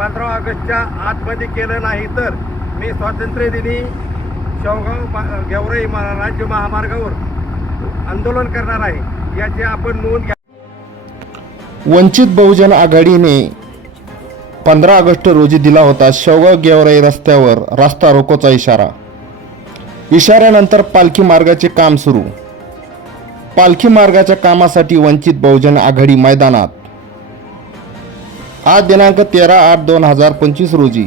पंधरा ऑगस्टच्या आतमध्ये केलं नाही तर मी स्वातंत्र्य दिनी शेवगाव पा- गेवराई राज्य महामार्गावर आंदोलन करणार आहे. याची आपण नोंद घ्या. वंचित बहुजन आघाडीने पंधरा ऑगस्ट रोजी दिला होता शेवगाव गेवराई रस्त्यावर रास्ता रोकोचा इशारा. इशाऱ्यानंतर पालखी मार्गाचे काम सुरू. पालखी मार्गाच्या कामासाठी वंचित बहुजन आघाडी मैदानात. आज दिनांक तेरा आठ दोन हजार पंचवीस रोजी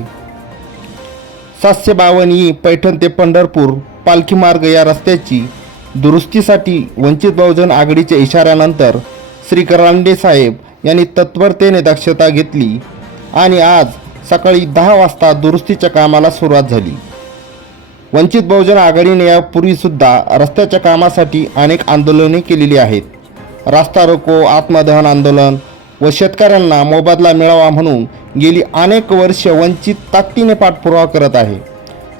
सातशे बावन्न ई पैठण ते पंढरपूर पालखी मार्ग या रस्त्याची दुरुस्तीसाठी वंचित बहुजन आघाडीच्या इशाऱ्यानंतर श्री करांडे साहेब यांनी तत्परतेने दक्षता घेतली आणि आज सकाळी दहा वाजता दुरुस्तीच्या कामाला सुरुवात झाली. वंचित बहुजन आघाडीने यापूर्वीसुद्धा रस्त्याच्या कामासाठी अनेक आंदोलने केलेली आहेत. रास्ता रोको आत्मदहन आंदोलन व शेतकऱ्यांना मोबदला मिळावा म्हणून गेली अनेक वर्ष वंचित ताकदीने पाठपुरावा करत आहे.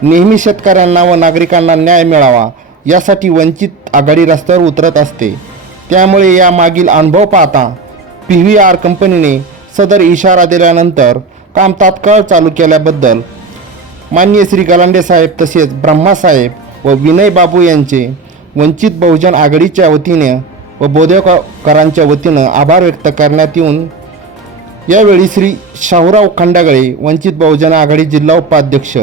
नेहमी शेतकऱ्यांना व नागरिकांना न्याय मिळावा यासाठी वंचित आघाडी रस्त्यावर उतरत असते. त्यामुळे या मागील अनुभव पाहता पी व्ही आर कंपनीने सदर इशारा दिल्यानंतर काम तात्काळ चालू केल्याबद्दल माननीय श्री गलांडे साहेब तसेच ब्रह्मासाहेब व विनय बाबू यांचे वंचित बहुजन आघाडीच्या वतीने व बोदेवकरांच्या वतीनं आभार व्यक्त करण्यात येऊन यावेळी श्री शाहूराव खंडागळे वंचित बहुजन आघाडी जिल्हा उपाध्यक्ष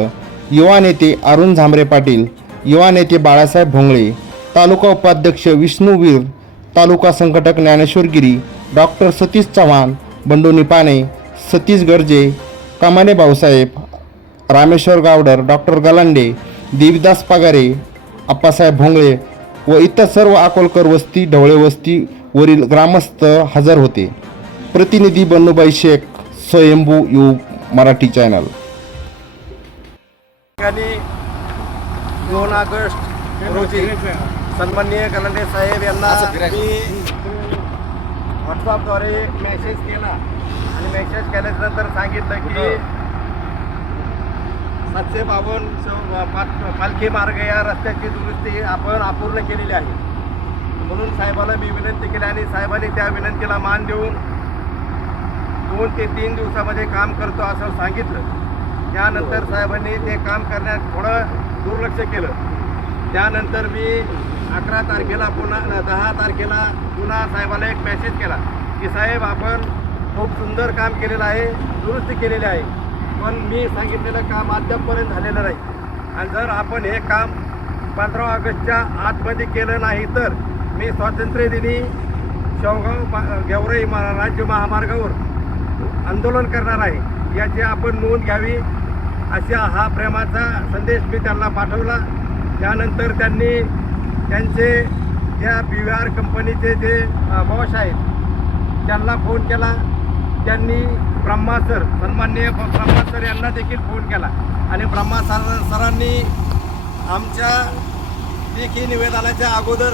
युवा नेते अरुण झांबरे पाटील युवा नेते बाळासाहेब भोंगळे तालुका उपाध्यक्ष विष्णुवीर तालुका संघटक ज्ञानेश्वर गिरी डॉक्टर सतीश चव्हाण बंडू निपाणे सतीश गर्जे कामाने भाऊसाहेब रामेश्वर गावडर डॉक्टर गलांडे देविदास पागारे आप्पासाहेब भोंगळे व इतर सर्व अकोलकर वस्ती ढवळे वस्ती वरील ग्रामस्थ हजर होते. प्रतिनिधी बन्नूबाई शेख स्वयंभू यू मराठी चॅनल. दोन ऑगस्ट रोजी सन्माननीय गलांडे साहेब यांना मी व्हॉट्सअपद्वारे मेसेज केला. आणि मेसेज केल्यानंतर सांगितलं की सातशे बावन्न पालखी मार्ग या रस्त्याची दुरुस्ती आपण अपूर्ण केलेली आहे. म्हणून साहेबाला मी विनंती केली आणि साहेबांनी त्या विनंतीला मान देऊन दोन ते तीन दिवसामध्ये काम करतो असं सांगितलं. त्यानंतर साहेबांनी ते काम करण्यात थोडं दुर्लक्ष केलं. त्यानंतर मी अकरा तारखेला पुन्हा दहा तारखेला पुन्हा साहेबाला एक मेसेज केला की साहेब आपण खूप सुंदर काम केलेलं आहे दुरुस्ती केलेली आहे. पण मी सांगितलेलं काम अद्यापपर्यंत झालेलं नाही. आणि जर आपण हे काम पंधरा ऑगस्टच्या आतमध्ये केलं नाही तर मी स्वातंत्र्यदिनी शेवगाव पा- गेवराई मा- राज्य महामार्गावर आंदोलन करणार आहे. याची आपण नोंद घ्यावी अशा हा प्रेमाचा संदेश मी त्यांना पाठवला. त्यानंतर त्यांनी त्यांचे त्या पी व्ही आर कंपनीचे जे अ, बॉस आहेत त्यांना फोन केला. त्यांनी ब्रह्मा सर सन्माननीय ब्रह्मा सर यांना देखील फोन केला. आणि ब्रह्मा सर सरांनी आमच्या देखील निवेदनाच्या अगोदर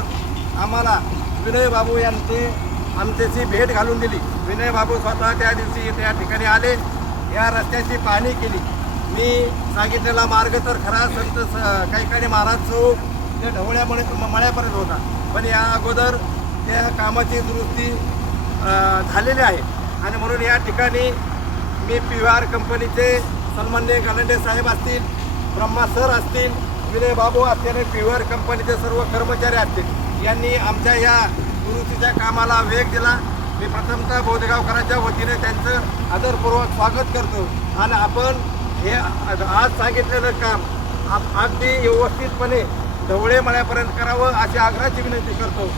आम्हाला विनय बाबू यांचे आमच्याशी भेट घालून दिली. विनय बाबू स्वतः त्या दिवशी त्या ठिकाणी आले या रस्त्याची पाहणी केली. मी सांगितलेला मार्ग तर खरा संत स- काही महाराज चौक ते ढवळ्यामुळे मळ्यापर्यंत होता. पण या अगोदर त्या कामाची दुरुस्ती झालेली आहे. आणि म्हणून या ठिकाणी मी पी व्ही आर कंपनीचे सन्मान्य गालंडे साहेब असतील ब्रह्मा सर असतील विनय बाबू असतील आणि पी व्ही आर कंपनीचे सर्व कर्मचारी असतील यांनी आमच्या या दुरुस्तीच्या कामाला वेग दिला. मी प्रथमतः बोधगावकरांच्या वतीने त्यांचं आदरपूर्वक स्वागत करतो. आणि आपण हे आज सांगितलेलं काम आप- अगदी व्यवस्थितपणे ढवळे मळ्यापर्यंत करावं अशी आग्रहाची विनंती करतो.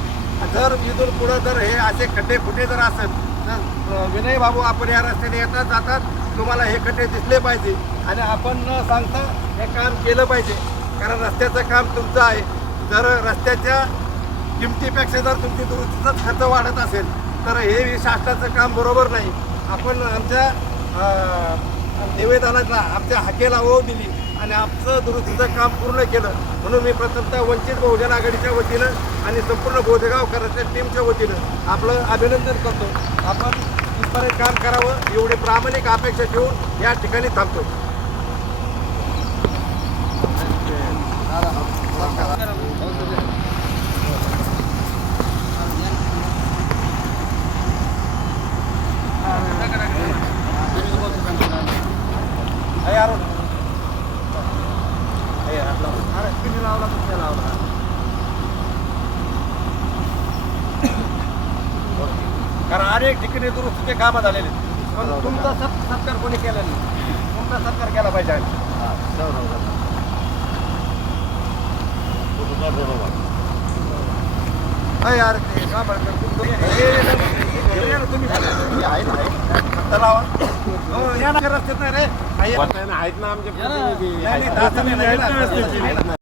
जर इथून पुढं जर हे असे खड्डे खुटे जर असेल तर विनय बाबू आपण या रस्त्याने येतात जातात. तुम्हाला हे खड्डे दिसले पाहिजे. आणि आपण न सांगता हे काम केलं पाहिजे. कारण रस्त्याचं काम तुमचं आहे. जर रस्त्याच्या किमतीपेक्षा जर तुमची दुरुस्तीचाच खर्च वाढत असेल तर हे शासनाचं काम बरोबर नाही. आपण आमच्या निवेदनाला आमच्या हाकेला ओढ दिली. आणि आमचं दुरुस्तीचं काम पूर्ण केलं. म्हणून मी प्रथमतः वंचित बहुजन आघाडीच्या वतीनं आणि संपूर्ण बोधेगावकरांच्या टीमच्या वतीनं आपलं अभिनंदन करतो. आपण इथपर्यंत काम करावं एवढी प्रामाणिक अपेक्षा ठेवून या ठिकाणी थांबतो. यार लावला तुम्ही लावला कारण अनेक ठिकाणी दुरुस्तीचे कामं झालेले पण तुमचा सत सत्कार कोणी केला नाही तुमचा सत्कार केला पाहिजे आणि. हा यार ते का म्हणतात तुम्ही- हे- हे- तुम्ही तुम्ही आहे ना, फक्त लावा. हो, या ना रस्त्यात नाही रे. आहेत ना आमचे प्रतिनिधी नाही, नाही,